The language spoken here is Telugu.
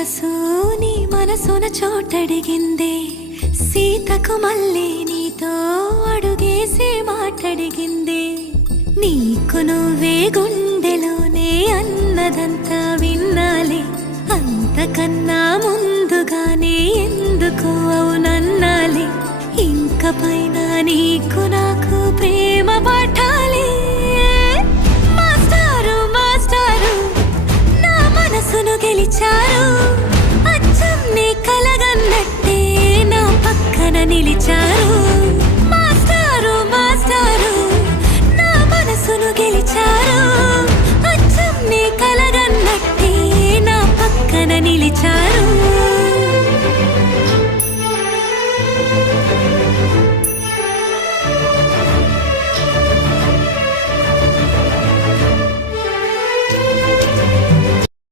మనసు నీ మనసున చోటడిగిందే, సీతకు మళ్ళీ నీతో అడుగేసి మాటడిగిందే. నీకు నువ్వే గుండెలోనే అన్నదంతా విన్నాలే, అంతకన్నా ముందుగానే ఎందుకు అవునన్నాలే. ఇంక పైన నీకు నాకు ప్రేమ పాఠ